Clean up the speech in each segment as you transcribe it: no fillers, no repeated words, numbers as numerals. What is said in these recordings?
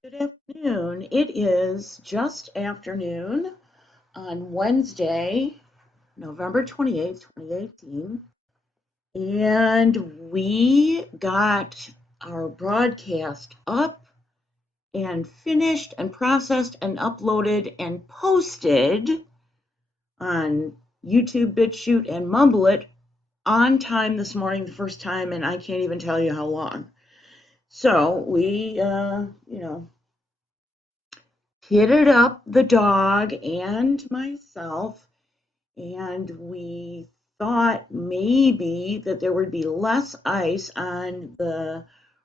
Good afternoon. It is just afternoon on Wednesday, November 28th, 2018, and we got our broadcast up and finished and processed and uploaded and posted on YouTube, BitChute, and Mumblet on time this morning, the first time, and I can't even tell you how long. So we, kitted up the dog and myself, and we thought maybe that there would be less ice on the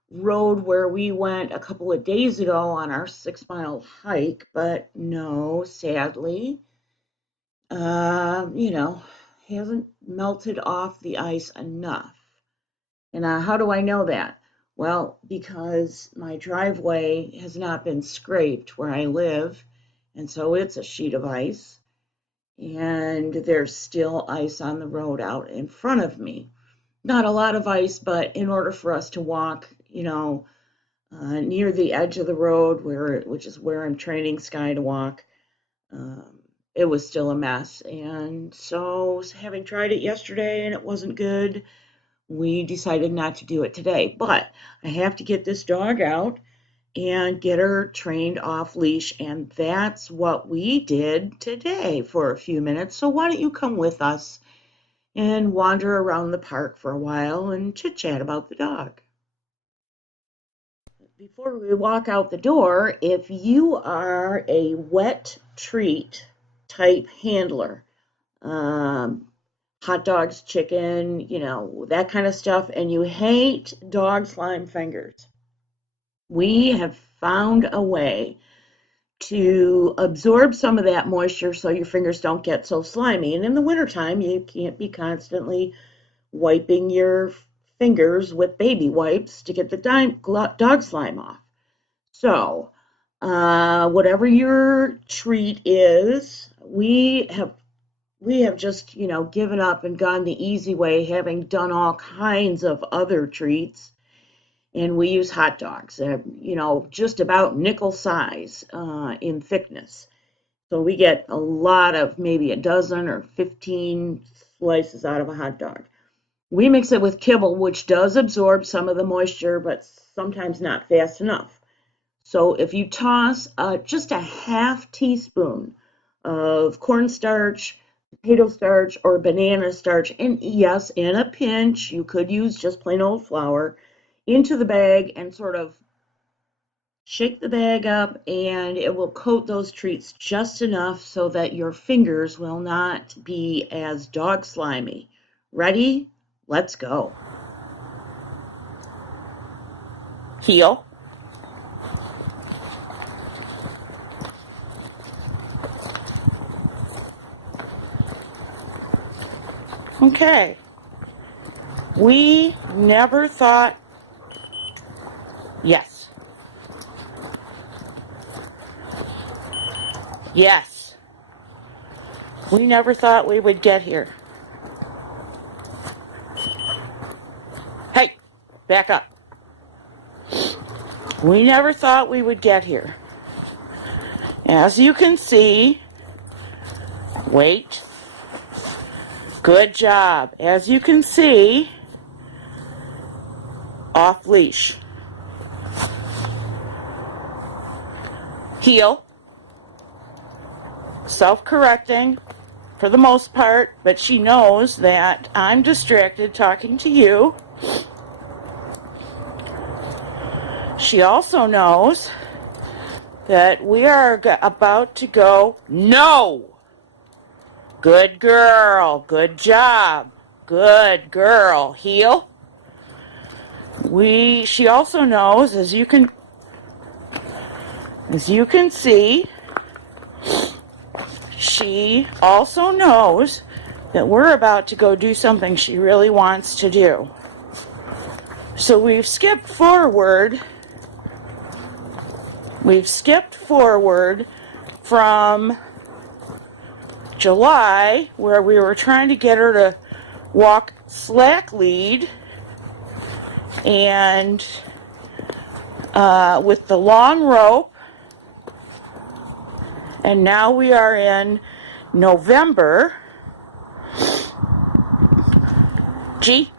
road where we went a couple of days ago on our 6-mile hike, but no, sadly, hasn't melted off the ice enough. And how do I know that? Well, because my driveway has not been scraped where I live, and so it's a sheet of ice, and there's still ice on the road out in front of me. Not a lot of ice, but in order for us to walk, near the edge of the road, which is where I'm training Sky to walk, it was still a mess. And so, having tried it yesterday and it wasn't good, we decided not to do it today. But I have to get this dog out and get her trained off leash, and that's what we did today for a few minutes. So why don't you come with us and wander around the park for a while and chit-chat about the dog. Before we walk out the door, if you are a wet treat type handler, hot dogs, chicken, that kind of stuff, and you hate dog slime fingers, we have found a way to absorb some of that moisture so your fingers don't get so slimy. And in the wintertime, you can't be constantly wiping your fingers with baby wipes to get the dog slime off. So, whatever your treat is, we have just, given up and gone the easy way, having done all kinds of other treats. And we use hot dogs, just about nickel size in thickness. So we get a lot of maybe a dozen or 15 slices out of a hot dog. We mix it with kibble, which does absorb some of the moisture, but sometimes not fast enough. So if you toss just a half teaspoon of cornstarch, potato starch, or banana starch, and yes, in a pinch, you could use just plain old flour, into the bag and sort of shake the bag up, and it will coat those treats just enough so that your fingers will not be as dog slimy. Ready? Let's go. Heel. Okay. We never thought, yes. Yes. We never thought we would get here. Hey, back up. We never thought we would get here. As you can see, wait. Good job. As you can see, off leash. Heel. self-correcting for the most part, but she knows that I'm distracted talking to you. She also knows that we are about to go. No! Good girl. Good job. Good girl. Heel. She also knows, as you can see, she also knows that we're about to go do something she really wants to do. So we've skipped forward from July, where we were trying to get her to walk slack lead and with the long rope, and now we are in November. G,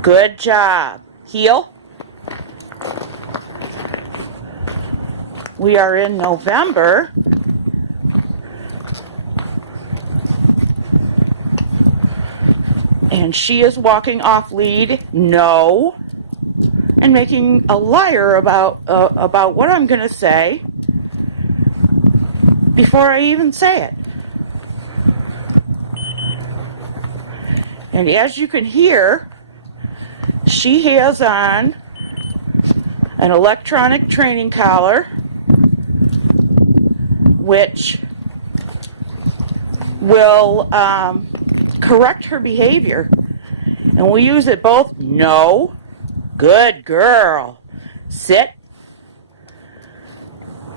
good job. Heel. We are in November. And she is walking off lead. No. And making a liar about what I'm going to say before I even say it. And as you can hear, she has on an electronic training collar, which will correct her behavior. And we use it both. No. Good girl. Sit.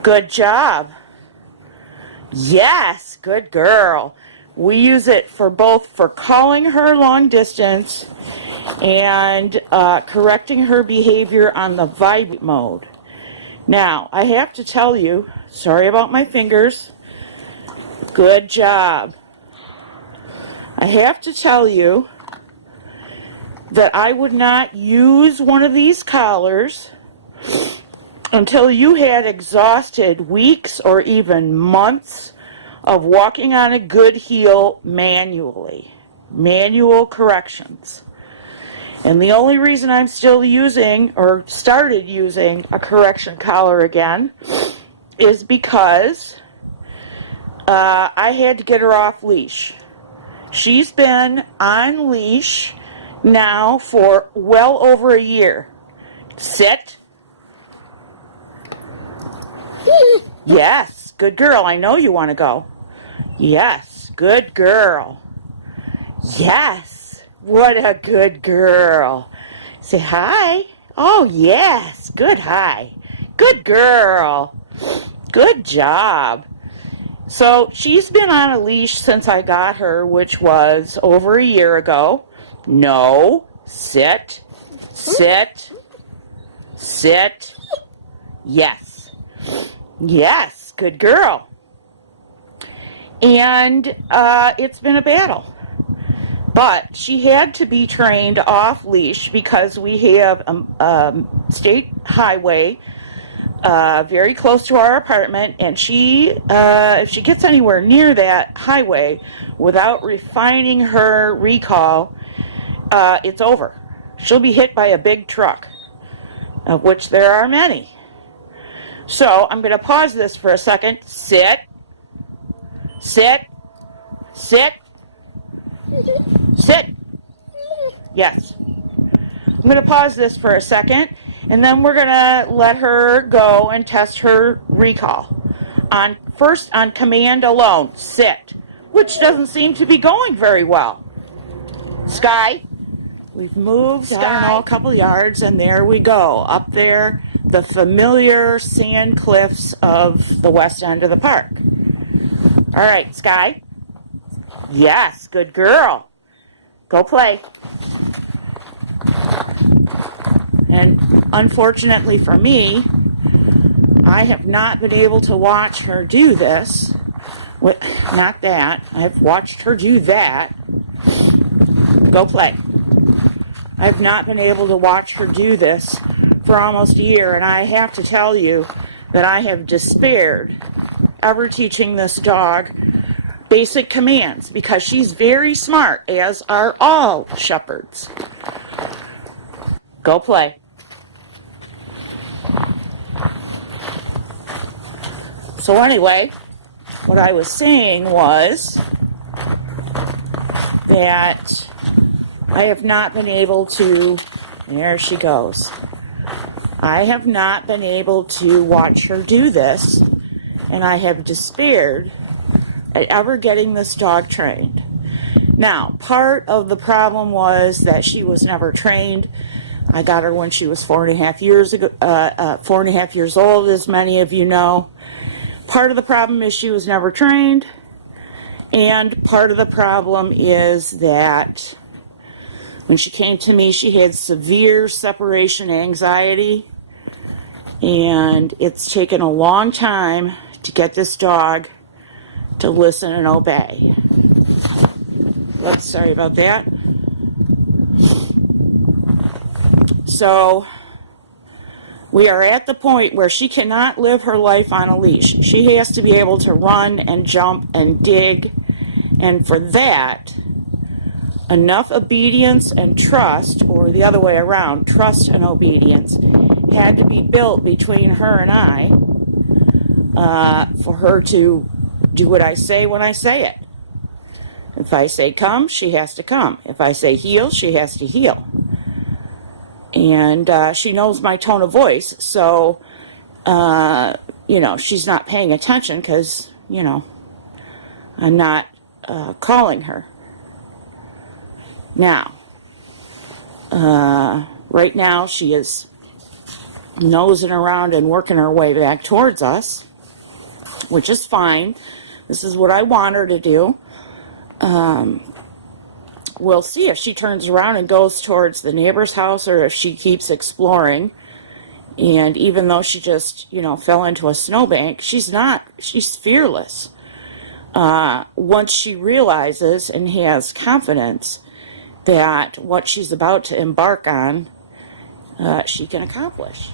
Good job. Yes, good girl. We use it for both for calling her long distance and correcting her behavior on the vibrate mode. Now, I have to tell you, sorry about my fingers. Good job. I have to tell you that I would not use one of these collars until you had exhausted weeks or even months of walking on a good heel manually. Manual corrections. And the only reason I'm still using or started using a correction collar again is because I had to get her off leash. She's been on leash now for well over a year. Sit. Yes, good girl. I know you want to go. Yes, good girl. Yes, what a good girl. Say hi. Oh, yes, good hi. Good girl. Good job. So she's been on a leash since I got her, which was over a year ago. No, sit, sit, sit. Yes, yes, good girl. And it's been a battle. But she had to be trained off leash because we have a state highway very close to our apartment, and if she gets anywhere near that highway without refining her recall, it's over. She'll be hit by a big truck, of which there are many. So I'm going to pause this for a second. Sit, sit, sit, sit. Yes. I'm going to pause this for a second, and then we're going to let her go and test her recall. First on command alone, sit, which doesn't seem to be going very well. Sky, we've moved a couple yards, and there we go. Up there, the familiar sand cliffs of the west end of the park. All right, Sky. Yes, good girl. Go play. And unfortunately for me, I have not been able to watch her do this. Not that. I've watched her do that. Go play. I've not been able to watch her do this for almost a year, and I have to tell you that I have despaired ever teaching this dog basic commands because she's very smart, as are all shepherds. Go play. So anyway, what I was saying was that I have not been able to, there she goes. I have not been able to watch her do this, and I have despaired at ever getting this dog trained. Now, part of the problem was that she was never trained. I got her when she was 4.5 years old, as many of you know. Part of the problem is she was never trained, and part of the problem is that when she came to me, she had severe separation anxiety, and it's taken a long time to get this dog to listen and obey. Oops, sorry about that. So we are at the point where she cannot live her life on a leash. She has to be able to run and jump and dig, and for that, enough obedience and trust, or the other way around, trust and obedience, had to be built between her and I for her to do what I say when I say it. If I say come, she has to come. If I say heel, she has to heel. And she knows my tone of voice, so, she's not paying attention because, I'm not calling her. Now, right now she is nosing around and working her way back towards us, which is fine. This is what I want her to do. We'll see if she turns around and goes towards the neighbor's house or if she keeps exploring. And even though she just, fell into a snowbank, she's fearless. Once she realizes and has confidence that what she's about to embark on, she can accomplish.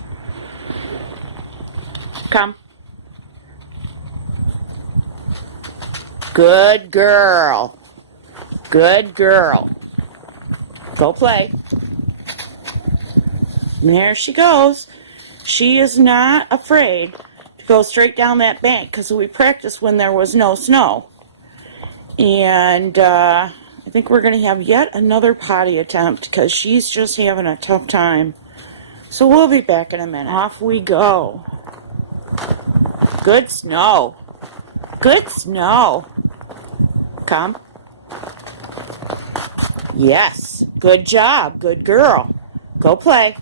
Come. Good girl. Good girl. Go play. There she goes. She is not afraid to go straight down that bank because we practiced when there was no snow. And I think we're going to have yet another potty attempt because she's just having a tough time. So we'll be back in a minute. Off we go. Good snow. Good snow. Come. Yes. Good job. Good girl. Go play.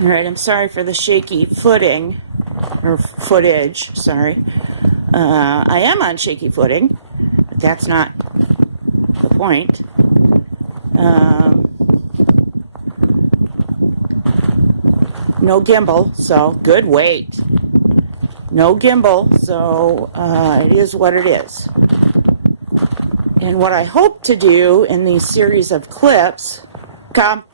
All right, I'm sorry for the shaky footing, or footage, sorry. I am on shaky footing, but that's not the point. No gimbal, so good weight. No gimbal, so it is what it is. And what I hope to do in these series of clips, come.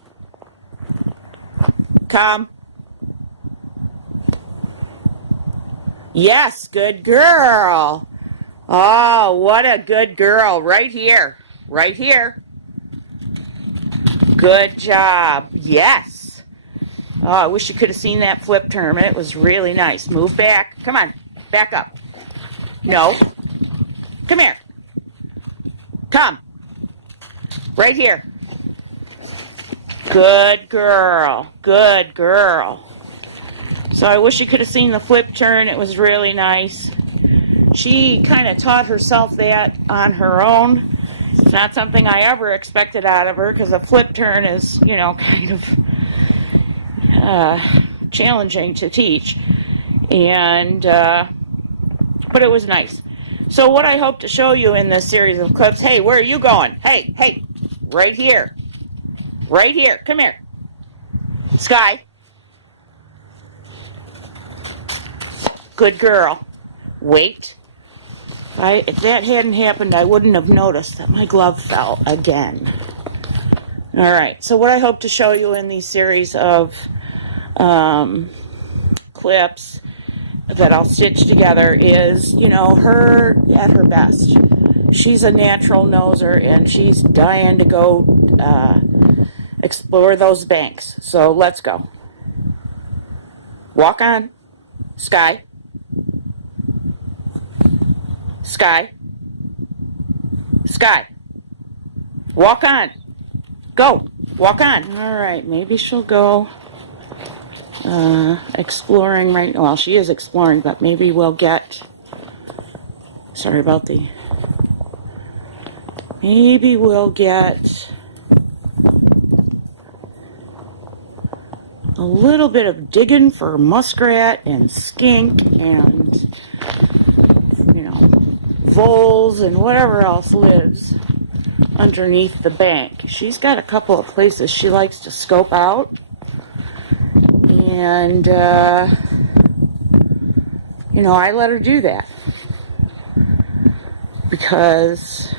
Yes, good girl. Oh, what a good girl. Right here. Right here. Good job. Yes. Oh, I wish you could have seen that flip turn. It was really nice. Move back. Come on. Back up. No. Come here. Come. Right here. Good girl. Good girl. So I wish you could have seen the flip turn. It was really nice. She kind of taught herself that on her own. It's not something I ever expected out of her because a flip turn is, kind of challenging to teach. And, but it was nice. So what I hope to show you in this series of clips, hey, where are you going? Hey, right here. Right here. Come here. Sky. Good girl. Wait. If that hadn't happened, I wouldn't have noticed that my glove fell again. All right, so what I hope to show you in these series of clips that I'll stitch together is, you know, her at her best. She's a natural noser, and she's dying to go explore those banks. So let's go. Walk on. Sky. Sky. Sky. Walk on. Go. Walk on. All right, maybe she'll go exploring right now. Well, she is exploring, but maybe we'll get, sorry about the, maybe we'll get a little bit of digging for muskrat and skink and, you know, voles and whatever else lives underneath the bank. She's got a couple of places she likes to scope out. And, you know, I let her do that because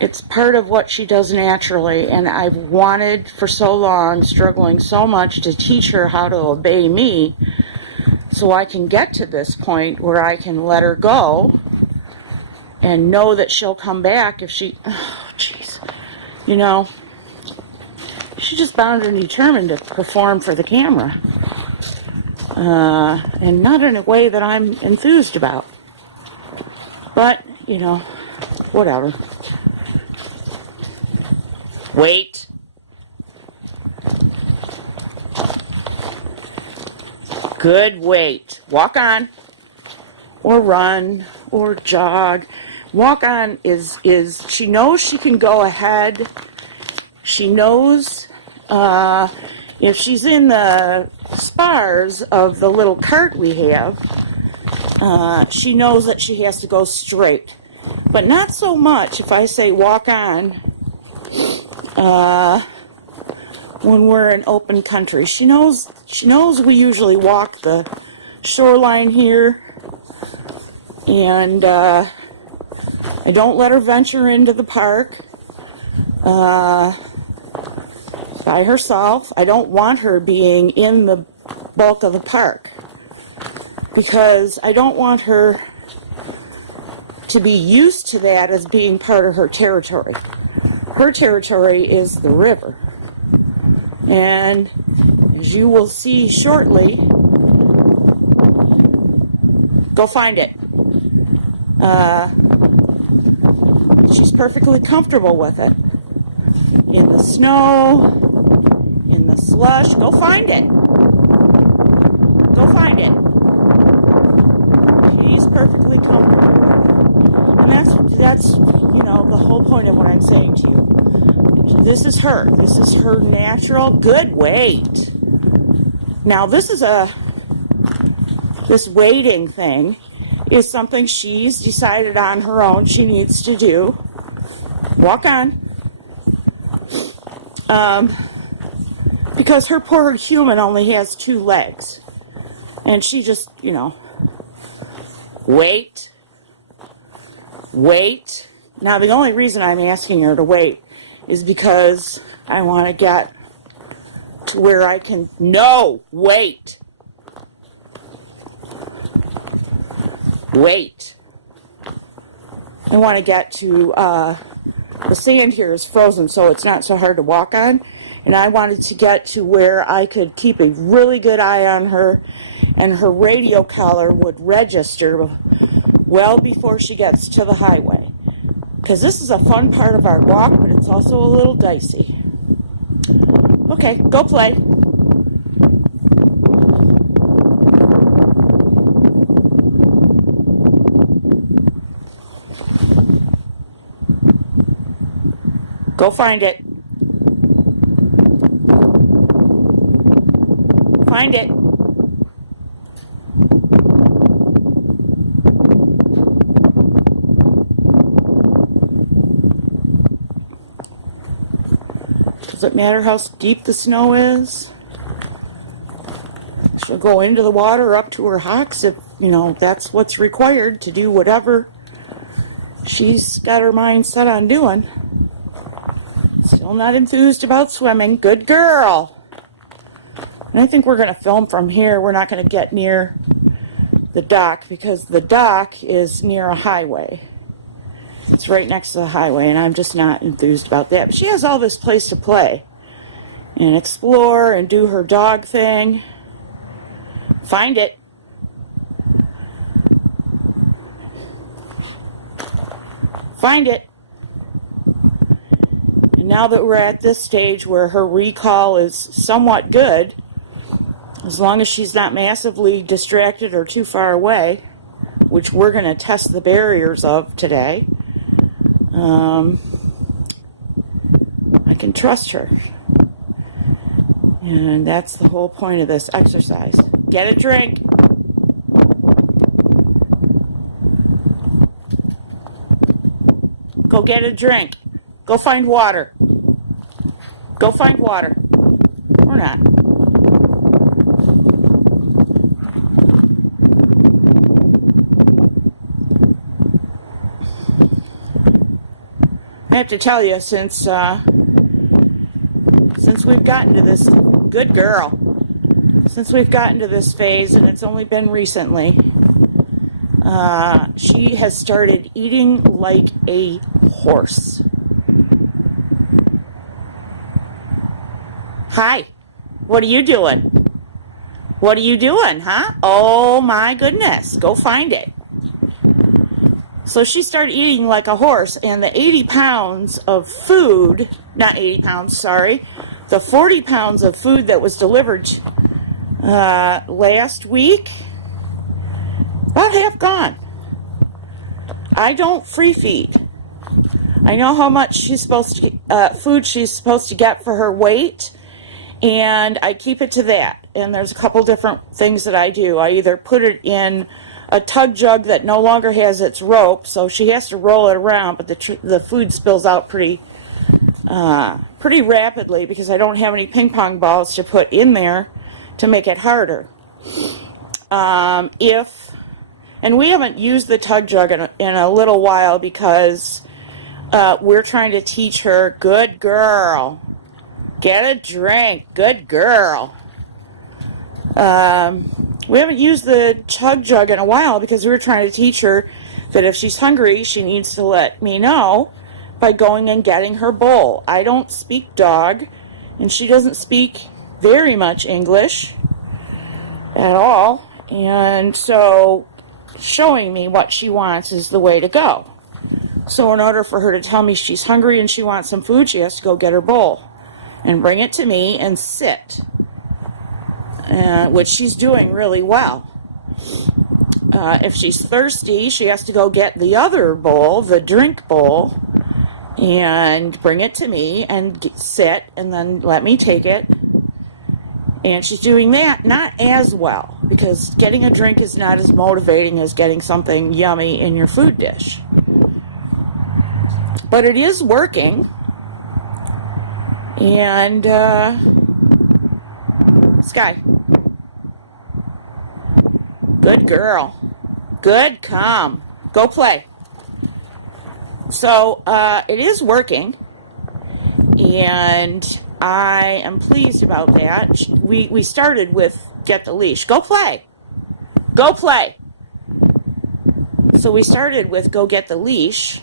it's part of what she does naturally, and I've wanted for so long, struggling so much to teach her how to obey me so I can get to this point where I can let her go and know that she'll come back if she, oh, jeez, you know, she's just bound and determined to perform for the camera, and not in a way that I'm enthused about, but, you know, whatever. Wait. Good, wait. Walk on, or run, or jog. Walk on is she knows she can go ahead. She knows if she's in the spars of the little cart we have, she knows that she has to go straight. But not so much if I say walk on when we're in open country. She knows we usually walk the shoreline here, and I don't let her venture into the park by herself. I don't want her being in the bulk of the park because I don't want her to be used to that as being part of her territory. Her territory is the river. And as you will see shortly, go find it. She's perfectly comfortable with it. In the snow, in the slush, go find it. Go find it. She's perfectly comfortable with it. And that's you know, the whole point of what I'm saying to you. This is her. This is her natural. Good, wait. Now this waiting thing is something she's decided on her own she needs to do. Walk on. Because her poor human only has 2 legs. And she just, you know, wait. Wait. Now, the only reason I'm asking her to wait is because I want to get to where I can, no, wait. Wait. I want to get to, the sand here is frozen, so it's not so hard to walk on. And I wanted to get to where I could keep a really good eye on her, and her radio collar would register well before she gets to the highway. Because this is a fun part of our walk, but it's also a little dicey. Okay, go play. Go find it. Find it. Does it matter how deep the snow is? She'll go into the water up to her hocks if, you know, that's what's required to do whatever she's got her mind set on doing. Still not enthused about swimming. Good girl. And I think we're going to film from here. We're not going to get near the dock because the dock is near a highway. It's right next to the highway, and I'm just not enthused about that. But she has all this place to play and explore and do her dog thing. Find it. Find it. And now that we're at this stage where her recall is somewhat good, as long as she's not massively distracted or too far away, which we're going to test the barriers of today, I can trust her. And that's the whole point of this exercise. Get a drink. Go get a drink. Go find water. Go find water. Or not. I have to tell you, since we've gotten to this, good girl, since we've gotten to this phase, and it's only been recently, she has started eating like a horse. Hi, what are you doing? What are you doing, huh? Oh my goodness, go find it. So she started eating like a horse, and the 80 pounds of food, not 80 pounds, sorry, the 40 pounds of food that was delivered last week, about half gone. I don't free feed. I know how much she's supposed to food she's supposed to get for her weight, and I keep it to that. And there's a couple different things that I do. I either put it in a tug jug that no longer has its rope, so she has to roll it around, but the food spills out pretty rapidly because I don't have any ping pong balls to put in there to make it harder. And we haven't used the tug jug in a little while because we're trying to teach her, good girl, get a drink, good girl. We haven't used the tug jug in a while because we were trying to teach her that if she's hungry, she needs to let me know by going and getting her bowl. I don't speak dog, and she doesn't speak very much English at all, and so showing me what she wants is the way to go. So in order for her to tell me she's hungry and she wants some food, she has to go get her bowl and bring it to me and sit. Which she's doing really well. If she's thirsty, she has to go get the other bowl, the drink bowl, and bring it to me and sit and then let me take it. And she's doing that not as well, because getting a drink is not as motivating as getting something yummy in your food dish. But it is working. And Sky. Good girl. Good, come. Go play. So, it is working. And I am pleased about that. We started with get the leash. Go play. Go play. So we started with go get the leash.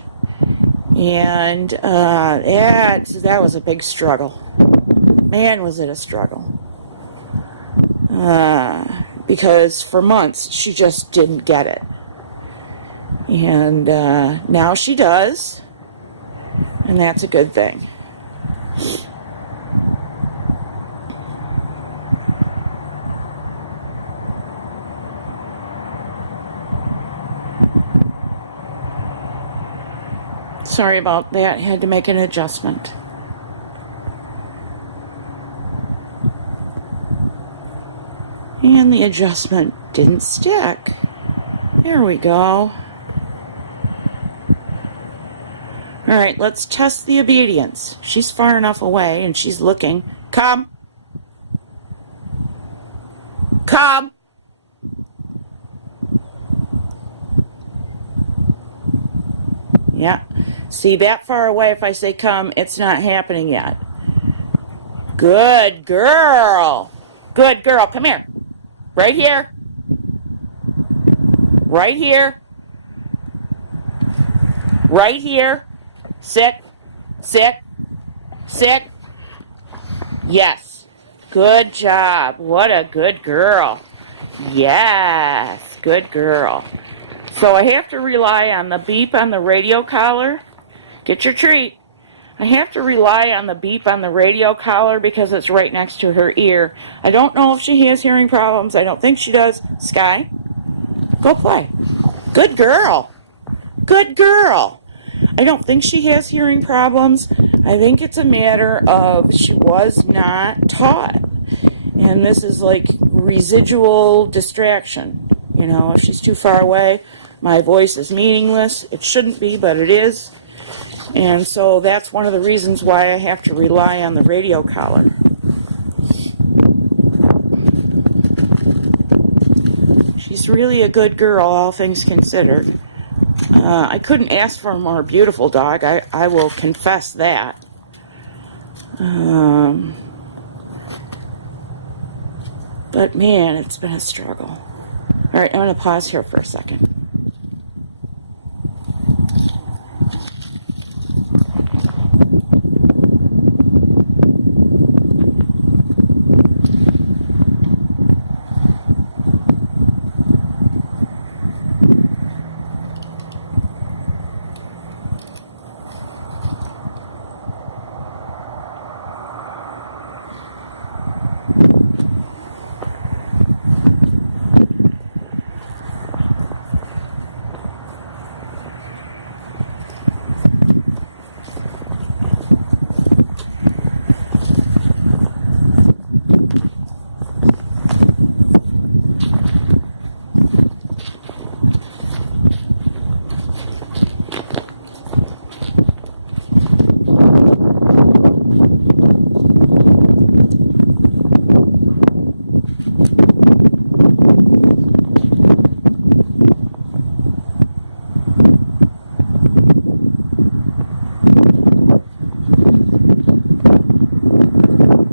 And that was a big struggle. Man, was it a struggle. Because for months she just didn't get it. And now she does. And that's a good thing. Sorry about that. I had to make an adjustment. And the adjustment didn't stick. There we go. All right, let's test the obedience. She's far enough away and she's looking. Come. Come. Yeah. See, that far away, if I say come, it's not happening yet. Good girl. Good girl. Come here. Right here. Right here. Right here. Sit. Sit. Sit. Yes. Good job. What a good girl. Yes. Good girl. So I have to rely on the beep on the radio collar. Get your treat. I have to rely on the beep on the radio collar because it's right next to her ear. I don't know if she has hearing problems. I don't think she does. Sky, go play. Good girl. Good girl. I don't think she has hearing problems. I think it's a matter of she was not taught. And this is like residual distraction. You know, if she's too far away, my voice is meaningless. It shouldn't be, but it is. And so that's one of the reasons why I have to rely on the radio collar. She's really a good girl, all things considered. I couldn't ask for a more beautiful dog. I will confess that. But man, it's been a struggle. All right, I'm going to pause here for a second.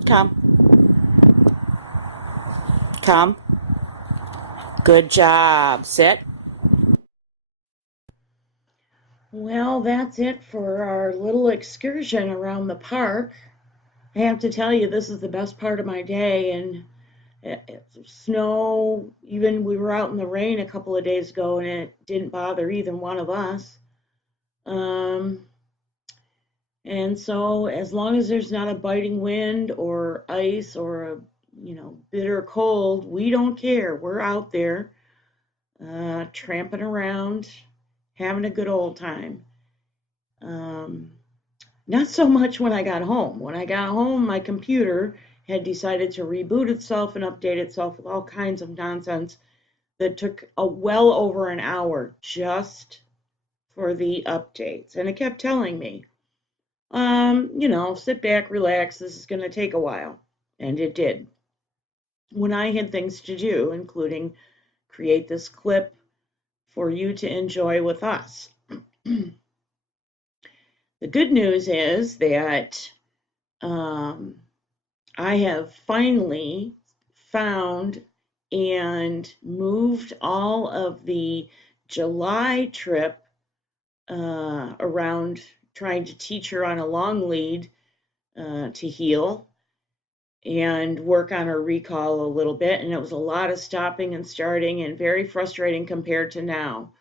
Come. Come. Good job. Sit. Well, that's it for our little excursion around the park. I have to tell you, this is the best part of my day, and snow, even we were out in the rain a couple of days ago, and it didn't bother either one of us. Um, and so as long as there's not a biting wind or ice or a, bitter cold, we don't care. We're out there, tramping around, having a good old time. Um, Not so much when I got home. When I got home, my computer had decided to reboot itself and update itself with all kinds of nonsense that took well over an hour just for the updates. And it kept telling me, sit back, relax, this is going to take a while. And it did. When I had things to do, including create this clip for you to enjoy with us. The good news is that I have finally found and moved all of the July trip around trying to teach her on a long lead to heel and work on her recall a little bit. And it was a lot of stopping and starting and very frustrating compared to now.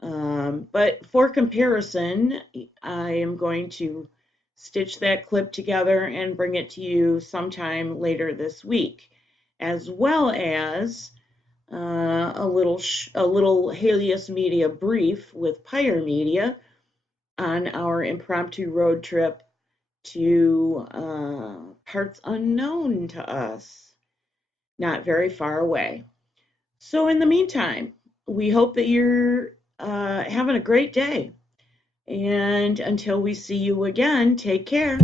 But for comparison, I am going to stitch that clip together and bring it to you sometime later this week, as well as a little Halieus Media brief with Pyre Media on our impromptu road trip to parts unknown to us, not very far away. So in the meantime, we hope that you're having a great day. And until we see you again, take care.